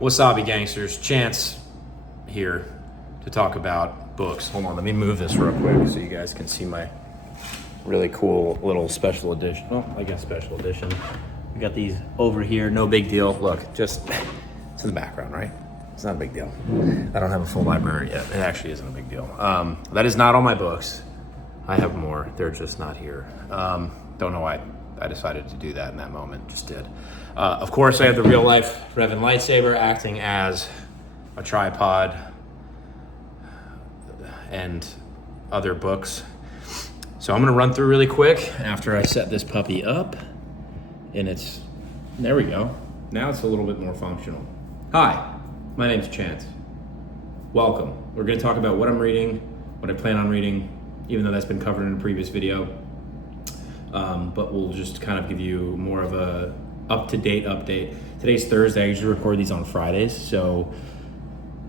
Wasabi gangsters, Chance here to talk about books. Hold on, let me move this real quick so you guys can see my really cool little special edition. Well, I guess special edition. We got these over here, no big deal. Look, just, it's in the background, right? It's not a big deal. I don't have a full library yet. It actually isn't a big deal. That is not all my books. I have more, they're just not here. Don't know why I decided to do that in that moment, just did. Of course, I have the real life Riven lightsaber acting as a tripod and other books. So I'm gonna run through really quick after I set this puppy up, and there we go. Now it's a little bit more functional. Hi, my name's Chance. Welcome. We're gonna talk about what I'm reading, what I plan on reading, even though that's been covered in a previous video. But we'll just kind of give you more of a up-to-date update. Today's Thursday. I usually record these on Fridays, so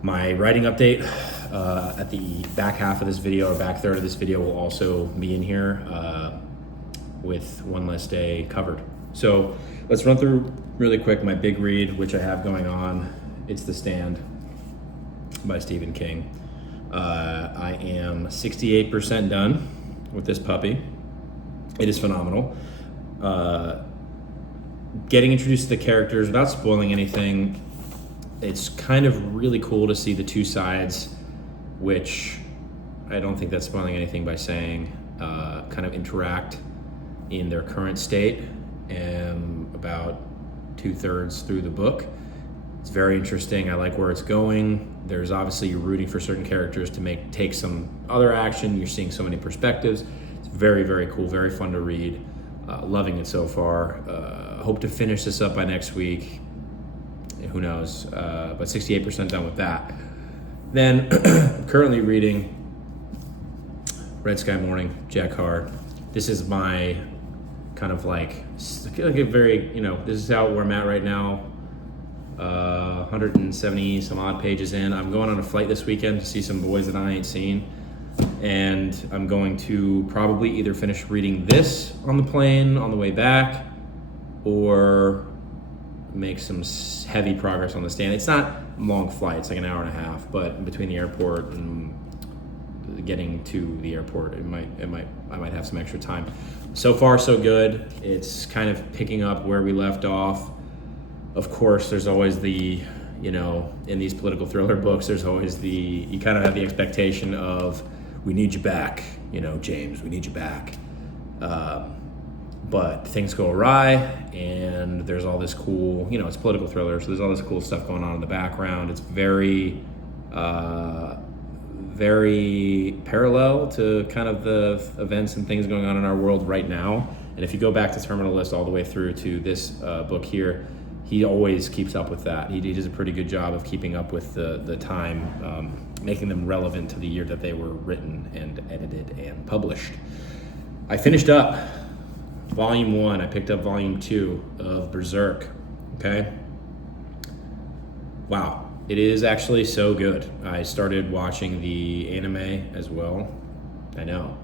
my writing update at the back half of this video, or back third of this video, will also be in here with one less day covered. So let's run through really quick my big read, which I have going on. It's The Stand by Stephen King. I am 68% done with this puppy. It is phenomenal. Getting introduced to the characters without spoiling anything, it's kind of really cool to see the two sides, which I don't think that's spoiling anything by saying, kind of interact in their current state, and about 2/3 through the book. It's very interesting. I like where it's going. There's obviously, you're rooting for certain characters to take some other action. You're seeing so many perspectives. It's very, very cool, very fun to read. Loving it so far. Hope to finish this up by next week. Who knows? But 68% done with that. Then currently reading Red Sky Morning, Jack Carr. This is my kind of like a very, this is where I'm at right now. 170 some odd pages in. I'm going on a flight this weekend to see some boys that I ain't seen. And I'm going to probably either finish reading this on the plane on the way back, or make some heavy progress on The Stand. It's not a long flight, it's like an hour and a half, but between the airport and getting to the airport, I might have some extra time. So far, so good. It's kind of picking up where we left off. Of course, there's always the, in these political thriller books, there's always you kind of have the expectation of, we need you back, James, we need you back. But things go awry, and there's all this cool, it's political thriller, so there's all this cool stuff going on in the background. It's very, very parallel to kind of the events and things going on in our world right now. And if you go back to Terminal List all the way through to this book here, he always keeps up with that. He does a pretty good job of keeping up with the time, making them relevant to the year that they were written and edited and published. I finished up Volume 1. I picked up Volume 2 of Berserk, okay? Wow, it is actually so good. I started watching the anime as well. I know.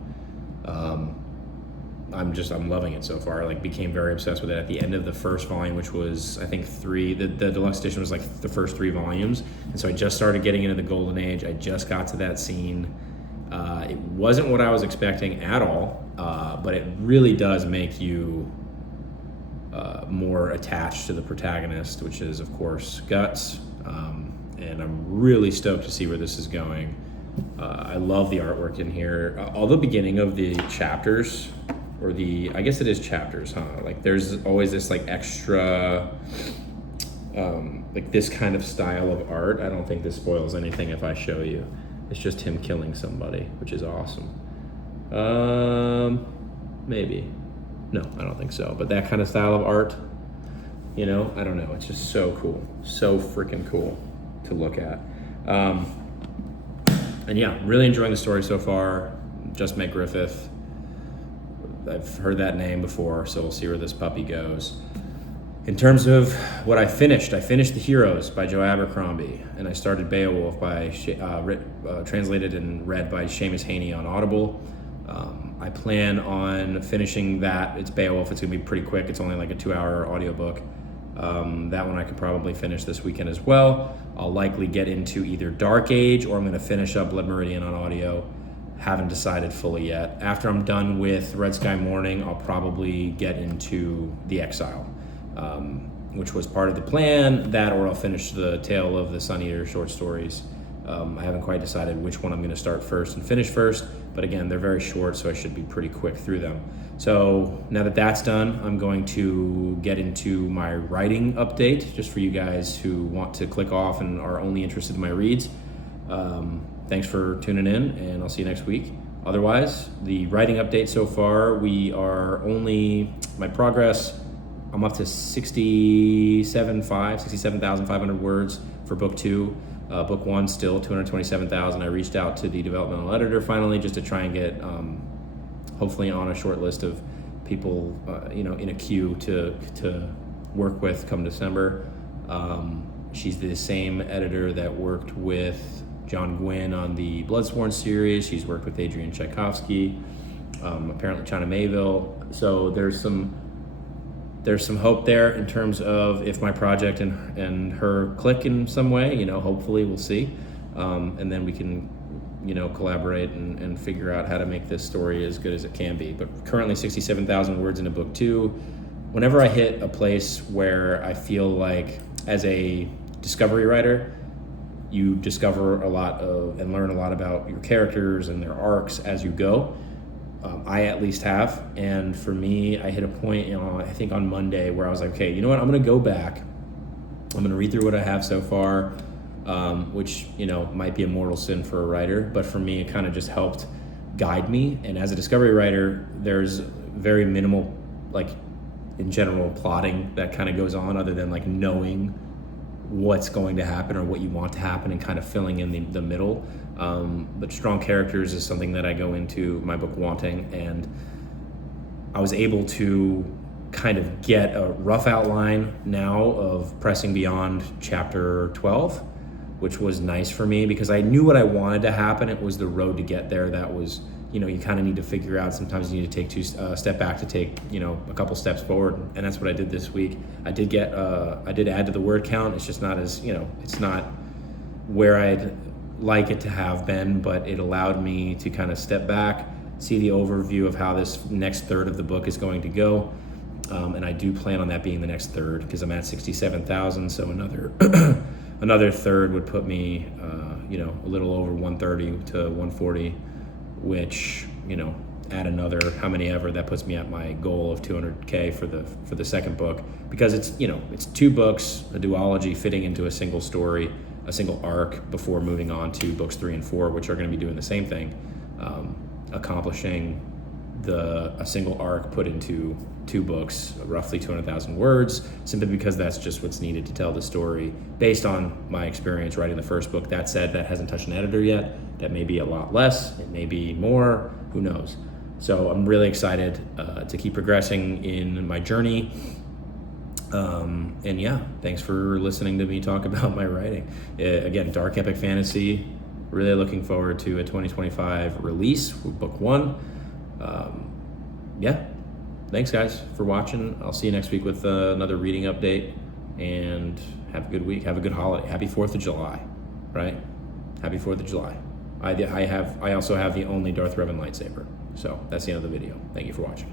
I'm loving it so far. I became very obsessed with it at the end of the first volume, which was, I think, 3. The deluxe edition was like the first 3 volumes. And so I just started getting into the Golden Age. I just got to that scene. It wasn't what I was expecting at all, but it really does make you more attached to the protagonist, which is, of course, Guts. And I'm really stoked to see where this is going. I love the artwork in here. All the beginning of the chapters, I guess it is chapters, huh? There's always this extra, this kind of style of art. I don't think this spoils anything if I show you. It's just him killing somebody, which is awesome. Maybe. No, I don't think so. But that kind of style of art, I don't know. It's just so cool. So freaking cool to look at. And yeah, really enjoying the story so far. Just met Griffith. I've heard that name before, so we'll see where this puppy goes. In terms of what I finished The Heroes by Joe Abercrombie, and I started Beowulf by translated and read by Seamus Haney on Audible. I plan on finishing that. It's Beowulf. It's going to be pretty quick. It's only like a 2-hour audiobook. That one I could probably finish this weekend as well. I'll likely get into either Dark Age or I'm going to finish up Blood Meridian on audio. Haven't decided fully yet. After I'm done with Red Sky Morning, I'll probably get into the Exile, which was part of the plan. That, or I'll finish the Tale of the Sun Eater short stories. I haven't quite decided which one I'm going to start first and finish first, but again, they're very short, so I should be pretty quick through them. So now that that's done, I'm going to get into my writing update, just for you guys who want to click off and are only interested in my reads. Thanks for tuning in, and I'll see you next week. Otherwise, the writing update so far, we are only, my progress, I'm up to 67,500 words for book 2. Book 1 still 227,000. I reached out to the developmental editor finally just to try and get hopefully on a short list of people in a queue to work with come December. She's the same editor that worked with John Gwynn on the Bloodsworn series. She's worked with Adrian Tchaikovsky, apparently China Mayville. So there's some hope there in terms of if my project and her click in some way, hopefully we'll see. And then we can, collaborate and figure out how to make this story as good as it can be. But currently 67,000 words into book 2. Whenever I hit a place where I feel like as a discovery writer, you discover a lot of and learn a lot about your characters and their arcs as you go. I at least have, and for me, I hit a point, I think on Monday, where I was like, okay, you know what, I'm gonna go back, I'm gonna read through what I have so far, which, might be a mortal sin for a writer, but for me, it kind of just helped guide me, and as a discovery writer, there's very minimal, in general, plotting that kind of goes on, other than, knowing what's going to happen or what you want to happen and kind of filling in the middle. But strong characters is something that I go into my book wanting, and I was able to kind of get a rough outline now of pressing beyond chapter 12, which was nice for me because I knew what I wanted to happen. It was the road to get there that was, you kind of need to figure out. Sometimes you need to take step back to take, a couple steps forward, and that's what I did this week. I did add to the word count. It's just not as, it's not where I'd like it to have been, but it allowed me to kind of step back, see the overview of how this next third of the book is going to go. And I do plan on that being the next third because I'm at 67,000. So another third would put me, a little over 130 to 140, which, add another how many ever, that puts me at my goal of 200K for the second book, because it's, it's 2 books, a duology fitting into a single story, a single arc before moving on to books 3 and 4, which are going to be doing the same thing, accomplishing a single arc put into 2 books, roughly 200,000 words, simply because that's just what's needed to tell the story based on my experience writing the first book. That said, that hasn't touched an editor yet. That may be a lot less, it may be more, who knows. So I'm really excited to keep progressing in my journey. And yeah, thanks for listening to me talk about my writing. Again, dark epic fantasy, really looking forward to a 2025 release with book 1. Yeah, thanks guys for watching. I'll see you next week with another reading update, and have a good week, have a good holiday. Happy 4th of July, right? Happy 4th of July. I also have the only Darth Revan lightsaber. So that's the end of the video. Thank you for watching.